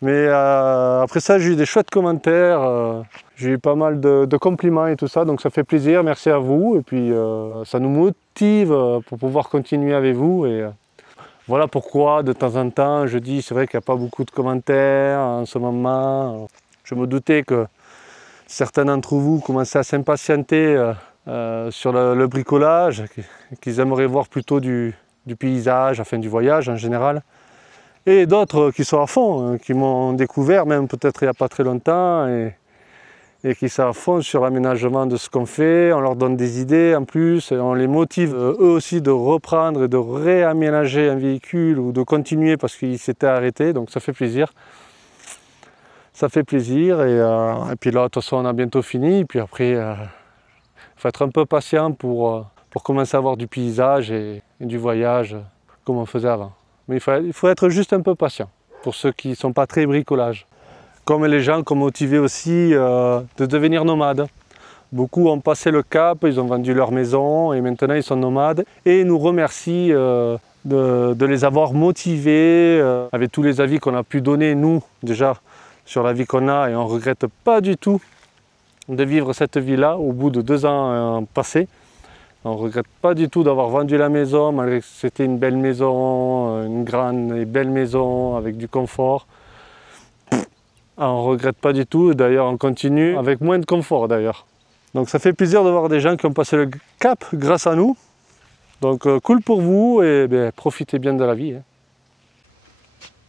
Mais après ça, j'ai eu des chouettes commentaires, j'ai eu pas mal de compliments et tout ça, donc ça fait plaisir, merci à vous. Et puis ça nous motive pour pouvoir continuer avec vous. Et voilà pourquoi de temps en temps je dis, c'est vrai qu'il n'y a pas beaucoup de commentaires en ce moment. Je me doutais que certains d'entre vous commençaient à s'impatienter sur le bricolage, qu'ils aimeraient voir plutôt du paysage, enfin du voyage en général. Et d'autres qui sont à fond, qui m'ont découvert même peut-être il n'y a pas très longtemps et qui sont à fond sur l'aménagement de ce qu'on fait. On leur donne des idées en plus, et on les motive eux aussi de reprendre et de réaménager un véhicule ou de continuer parce qu'ils s'étaient arrêtés, donc ça fait plaisir. Ça fait plaisir et puis là de toute façon on a bientôt fini, puis après il faut être un peu patient pour commencer à avoir du paysage et du voyage comme on faisait avant. Mais il faut être juste un peu patient pour ceux qui ne sont pas très bricolage. Comme les gens qui ont motivé aussi de devenir nomades. Beaucoup ont passé le cap, ils ont vendu leur maison et maintenant ils sont nomades. Et ils nous remercient de les avoir motivés avec tous les avis qu'on a pu donner nous déjà sur la vie qu'on a et on ne regrette pas du tout de vivre cette vie-là au bout de 2 ans passés. On ne regrette pas du tout d'avoir vendu la maison, malgré que c'était une belle maison, une grande et belle maison avec du confort. On ne regrette pas du tout, d'ailleurs on continue avec moins de confort d'ailleurs. Donc ça fait plaisir de voir des gens qui ont passé le cap grâce à nous. Donc cool pour vous et bien, profitez bien de la vie. Hein.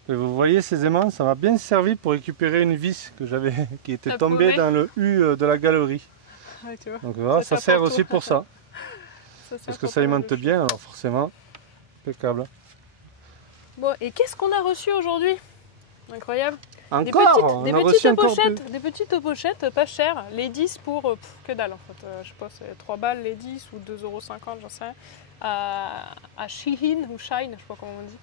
Et vous voyez ces aimants, ça m'a bien servi pour récupérer une vis que j'avais qui était tombée dans le U de la galerie. Ouais, tu vois. Donc voilà, ça sert aussi pour ça. Parce que ça alimente bien, alors forcément, impeccable. Bon, et qu'est-ce qu'on a reçu aujourd'hui? Incroyable. Encore des petites pochettes pas chères. Les 10 pour que dalle en fait. Je sais pas, c'est 3 balles les 10 ou 2,50 €, j'en sais rien. À Shein ou Shine, je sais pas comment on dit.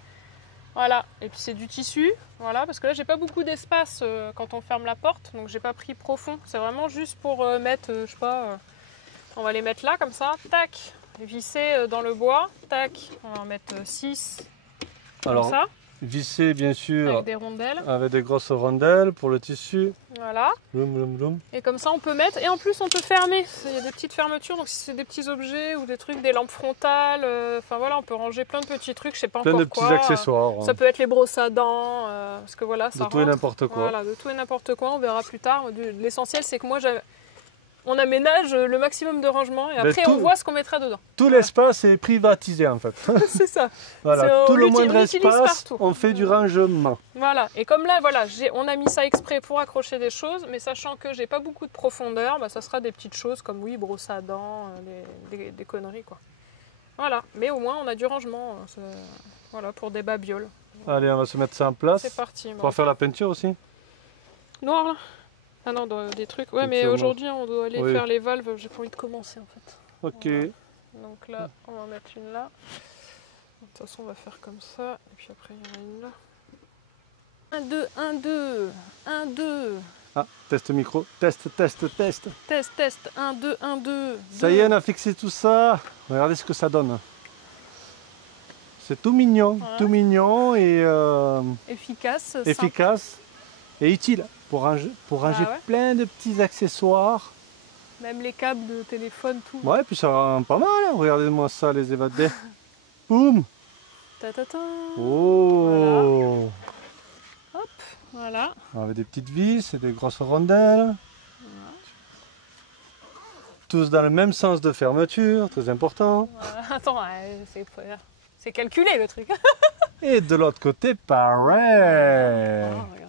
Voilà, et puis c'est du tissu, voilà, parce que là j'ai pas beaucoup d'espace quand on ferme la porte, donc j'ai pas pris profond. C'est vraiment juste pour mettre, je sais pas, on va les mettre là comme ça, tac, visser dans le bois, tac, on va en mettre 6, comme ça. Visser bien sûr avec des rondelles. Avec des grosses rondelles pour le tissu. Voilà. Bloum, bloum, bloum. Et comme ça on peut mettre, et en plus on peut fermer. Il y a des petites fermetures, donc si c'est des petits objets ou des trucs, des lampes frontales, enfin voilà, on peut ranger plein de petits trucs, je sais pas encore quoi. Plein de petits accessoires. Ça peut être les brosses à dents, parce que voilà, ça de tout et n'importe quoi. Voilà, de tout et n'importe quoi, on verra plus tard. L'essentiel c'est que moi on aménage le maximum de rangement et après on voit ce qu'on mettra dedans. Tout l'espace est privatisé en fait. C'est ça. Voilà, tout le moindre espace, on fait du rangement. Voilà, et comme là, voilà, on a mis ça exprès pour accrocher des choses, mais sachant que j'ai pas beaucoup de profondeur, bah, ça sera des petites choses comme, oui, brosse à dents, des conneries quoi. Voilà, mais au moins on a du rangement, voilà, pour des babioles. Allez, on va se mettre ça en place. C'est parti. On va faire la peinture aussi. Noir là? Ah non, des trucs. Ouais, mais aujourd'hui on doit aller faire les valves, j'ai pas envie de commencer en fait. Ok. Voilà. Donc là, on va en mettre une là. De toute façon, on va faire comme ça. Et puis après, il y en a une là. 1, 2, 1, 2, 1, 2. Ah, test micro. Test. Test, 1, 2, 1, 2. Ça y est, on a fixé tout ça. Regardez ce que ça donne. C'est tout mignon, et efficace et utile pour ranger plein de petits accessoires. Même les câbles de téléphone, tout. Ouais, puis ça rend pas mal, hein. Regardez-moi ça, les évadés. Boum. Ta-ta-ta. Oh. Voilà. Hop, voilà. Avec des petites vis et des grosses rondelles. Voilà. Tous dans le même sens de fermeture, très important. Attends, c'est calculé le truc. Et de l'autre côté, pareil. Oh, regardez.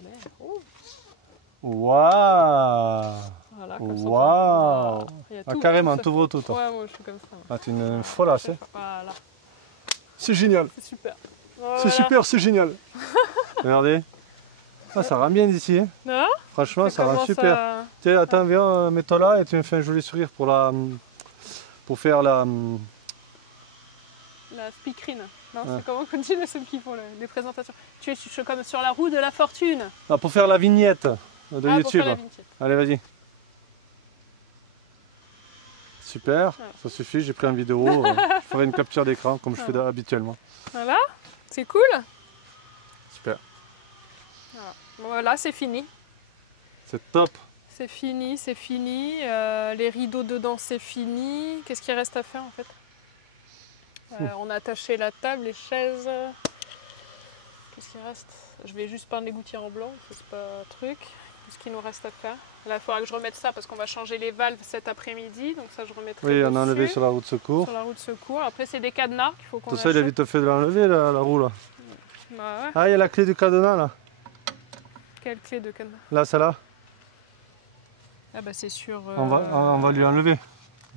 Waouh. Voilà, waouh. Carrément, tout vaut tout. Ouais, moi je suis comme ça. Ah, t'es une folasse. Hein. Voilà. C'est génial. C'est super. Voilà. C'est super, c'est génial. Regardez. Ah, ça rend bien d'ici. Hein. Ah, franchement, ça rend super. Ça... Tiens, attends, viens, mets-toi là et tu me fais un joli sourire pour faire la... La speakerine. Non, c'est comment on dit ceux qui font les présentations. Tu es comme sur la roue de la fortune. Ah, pour faire la vignette de YouTube. Allez, vas-y. Super, ça suffit, j'ai pris une vidéo. Je ferai une capture d'écran comme je fais habituellement. Voilà, c'est cool. Super. Voilà, c'est fini. C'est top. C'est fini, c'est fini. Les rideaux dedans, c'est fini. Qu'est-ce qu'il reste à faire en fait? On a attaché la table, les chaises. Qu'est-ce qu'il reste? Je vais juste peindre les gouttières en blanc, c'est pas un truc. Qu'est-ce qu'il nous reste à faire? Là, il faudra que je remette ça parce qu'on va changer les valves cet après-midi. Donc ça, je remettrai dessus. On a enlevé sur la roue de secours. Sur la roue de secours. Après, c'est des cadenas qu'il faut qu'on achète. Tout ça, il a vite fait de l'enlever, la roue là. Bah ouais. Ah, il y a la clé du cadenas là. Quelle clé de cadenas? Là, celle-là. Ah bah c'est sur... On va lui enlever.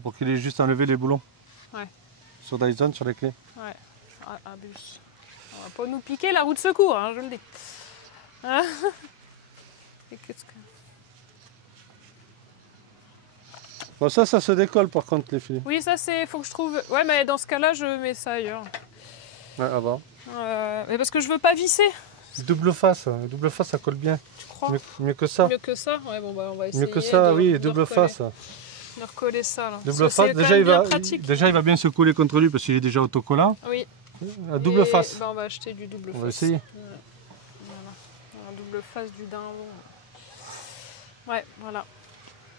Pour qu'il ait juste enlevé les boulons. Ouais. Sur Dyson, sur les clés. Ouais. Abuse. On va pas nous piquer la roue de secours, hein, je le dis. Hein? Et qu'est-ce que... Bon, ça se décolle par contre, les filles. Oui, ça c'est... Faut que je trouve... Ouais, mais dans ce cas-là, je mets ça ailleurs. Ouais, avant. Mais parce que je veux pas visser. Double face, ça colle bien. Tu crois? Mieux que ça. Mieux que ça? Ouais, bon, bah on va essayer. Mieux que ça, oui, double face. De recoller ça là. Double face, déjà il va bien se coller contre lui parce qu'il est déjà autocollant. Oui. À double face. Bah, on va acheter du double face. On va essayer. Voilà. Un double face du dindon. Ouais, voilà.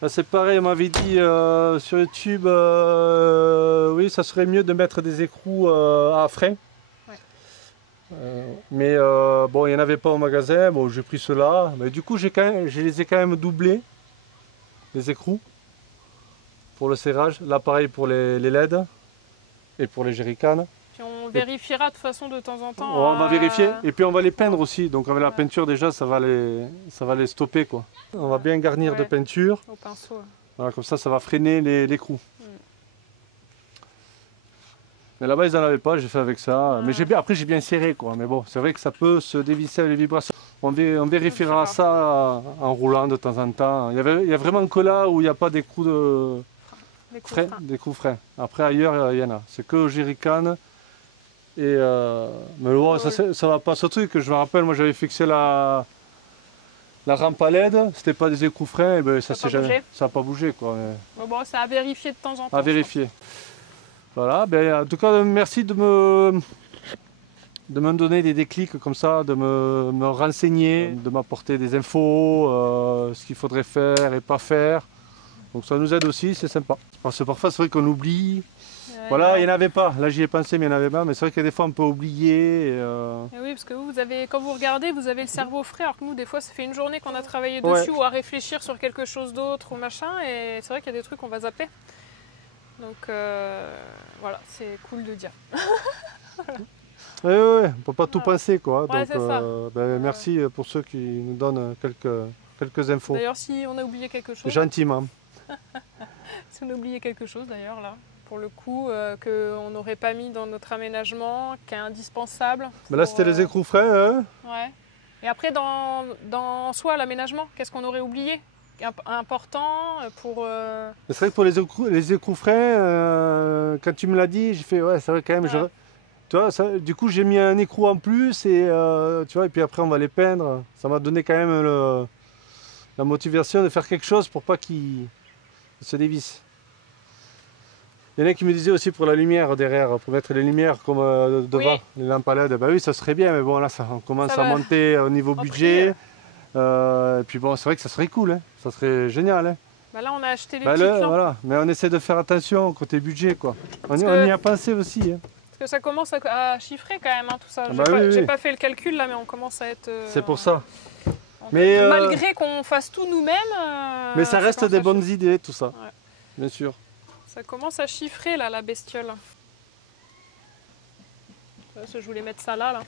Là, c'est pareil, on m'avait dit sur YouTube, oui, ça serait mieux de mettre des écrous à frein. Ouais. Mais bon, il n'y en avait pas au magasin, bon, j'ai pris ceux-là. Mais du coup, je les ai quand même doublés, les écrous, pour le serrage. Là, pareil pour les LED et pour les jerrycans. Puis on vérifiera de toute façon de temps en temps. On va vérifier et puis on va les peindre aussi. Donc avec la peinture déjà ça va les stopper quoi. On va bien garnir de peinture. Au pinceau. Voilà, comme ça va freiner l'écrou. Mais là-bas ils n'en avaient pas, j'ai fait avec ça. Mais après j'ai bien serré quoi. Mais bon, c'est vrai que ça peut se dévisser avec les vibrations. On vérifiera ça en roulant de temps en temps. Il y a vraiment que là où il n'y a pas d'écrou de frein, d'écrou frein. Après ailleurs il y en a. C'est que au jerrycan. Et mais bon, ça va pas ce truc. Je me rappelle, moi j'avais fixé la rampe à LED, c'était pas des écrous freins, et ben, ça n'a pas bougé quoi. Mais... Bon, c'est à vérifier de temps en temps. À vérifier. Voilà, ben, en tout cas merci de me donner des déclics comme ça, de me renseigner, de m'apporter des infos, ce qu'il faudrait faire et pas faire. Donc ça nous aide aussi, c'est sympa. Parce que parfois c'est vrai qu'on oublie. Voilà, il n'y en avait pas. Là, j'y ai pensé, mais il n'y en avait pas. Mais c'est vrai que des fois, on peut oublier. Et oui, parce que vous avez, quand vous regardez, vous avez le cerveau frais. Alors que nous, des fois, ça fait une journée qu'on a travaillé dessus ou à réfléchir sur quelque chose d'autre ou machin. Et c'est vrai qu'il y a des trucs qu'on va zapper. Donc, voilà, c'est cool de dire. Oui, on ne peut pas tout penser, quoi. Ouais, donc, ben, merci pour ceux qui nous donnent quelques infos. D'ailleurs, si on a oublié quelque chose... Gentiment. Si on a oublié quelque chose, d'ailleurs, là... Pour le coup, qu'on n'aurait pas mis dans notre aménagement, qui est indispensable. Mais là, c'était les écrous freins. Hein. Ouais. Et après, dans soi, l'aménagement, qu'est-ce qu'on aurait oublié important pour... C'est vrai que pour les écrous freins, quand tu me l'as dit, j'ai fait, ouais, c'est vrai quand même. Ouais. Tu vois, du coup, j'ai mis un écrou en plus et, tu vois, et puis après, on va les peindre. Ça m'a donné quand même la motivation de faire quelque chose pour pas qu'ils se dévissent. Il y en a qui me disaient aussi pour la lumière derrière, pour mettre les lumières comme devant, les lampes à LED. Bah oui, ça serait bien, mais bon, là, on commence à monter au niveau budget. Et puis bon, c'est vrai que ça serait cool, hein. Ça serait génial. Hein. Bah là, on a acheté les petites lampes. Voilà. Mais on essaie de faire attention côté budget, quoi. On y a pensé aussi. Hein. Parce que ça commence à chiffrer quand même, hein, tout ça. J'ai pas fait le calcul là, mais on commence à être... c'est pour ça. Mais malgré qu'on fasse tout nous-mêmes... mais ça reste des bonnes idées, tout ça. Ouais. Bien sûr. Ça commence à chiffrer là, la bestiole. Je voulais mettre ça là.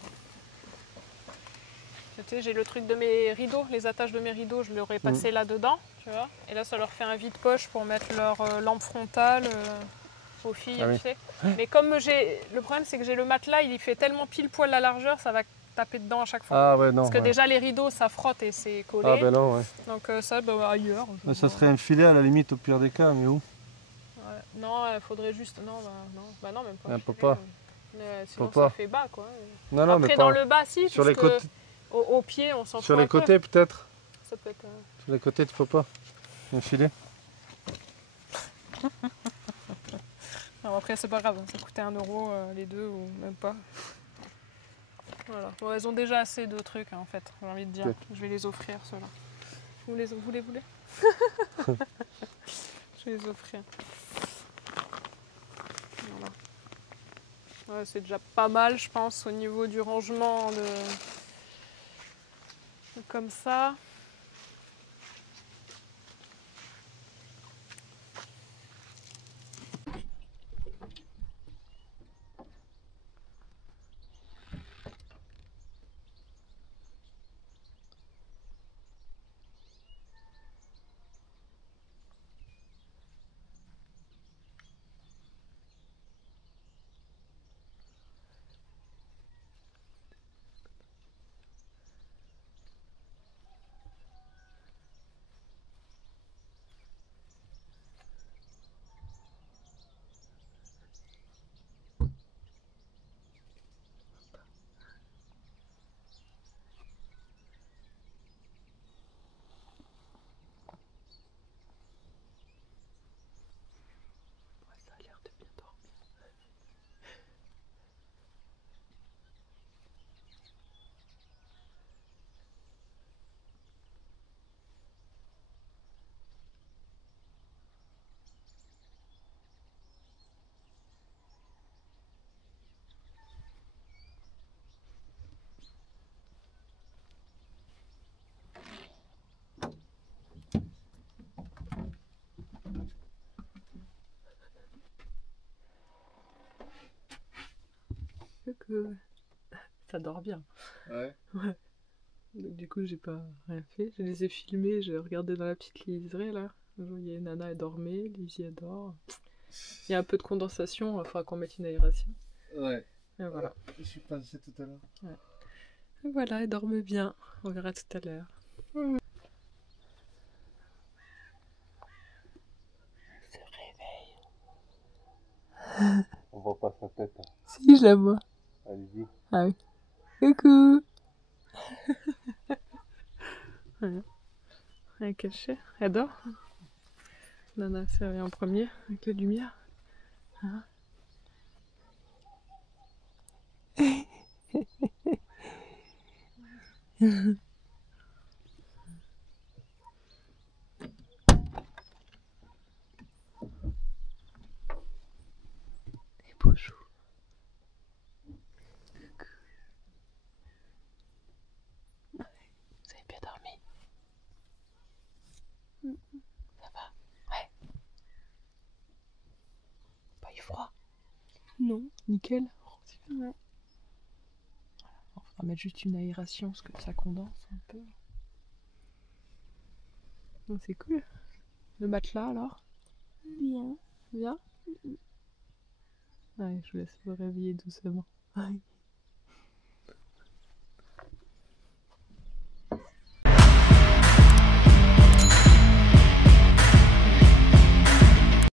J'ai le truc de mes rideaux, les attaches de mes rideaux, je l'aurais passé là-dedans, tu vois. Et là, ça leur fait un vide-poche pour mettre leur lampe frontale aux filles, tu sais. Mais comme le problème, c'est que j'ai le matelas, il fait tellement pile poil la largeur, ça va taper dedans à chaque fois. Ah ouais, non. Parce que déjà, les rideaux, ça frotte et c'est collé. Ah ben non, ouais. Donc ça, ailleurs. Ça serait un filet à la limite au pire des cas, mais où? Non, il faudrait juste... Non, non, même pas. Peut pas. Sinon, ça fait bas, quoi. Non, après, mais dans le bas, si, sur les côtés. Au pied, on s'en fout. Sur les côtés, peut-être. Ça peut être... Sur les côtés, tu peux pas. Un filet. Alors après, c'est pas grave, ça coûtait 1 euro les deux, ou même pas. Voilà. Bon, elles ont déjà assez de trucs, hein, en fait, j'ai envie de dire. Okay. Je vais les offrir, ceux-là. Vous les voulez Je vais les offrir. Voilà. Ouais, c'est déjà pas mal, je pense, au niveau du rangement comme ça. Ouais. Ça dort bien. Ouais. Ouais. Donc, du coup, j'ai pas rien fait. Je les ai filmés, j'ai regardé dans la petite liserée là. Je voyais Nana, elle dormait, Lizzie, elle dort. Il y a un peu de condensation, il faudra qu'on mette une aération. Ouais. Et voilà. Je suis passé tout à l'heure. Et voilà, elle dorme bien. On verra tout à l'heure. Se réveille. On voit pas sa tête. Si, je la vois. Allez-y. Ah oui. Coucou. Voilà. Elle est cachée. Elle dort. Nana s'est réveillée en premier avec la lumière. Hein. Et bonjour. Vous avez bien dormi? Ça va? Ouais. Pas eu froid? Non. Nickel. Non. On va mettre juste une aération parce que ça condense un peu. Donc c'est cool. Le matelas alors? Bien. Bien? Ouais, je vous laisse vous réveiller doucement.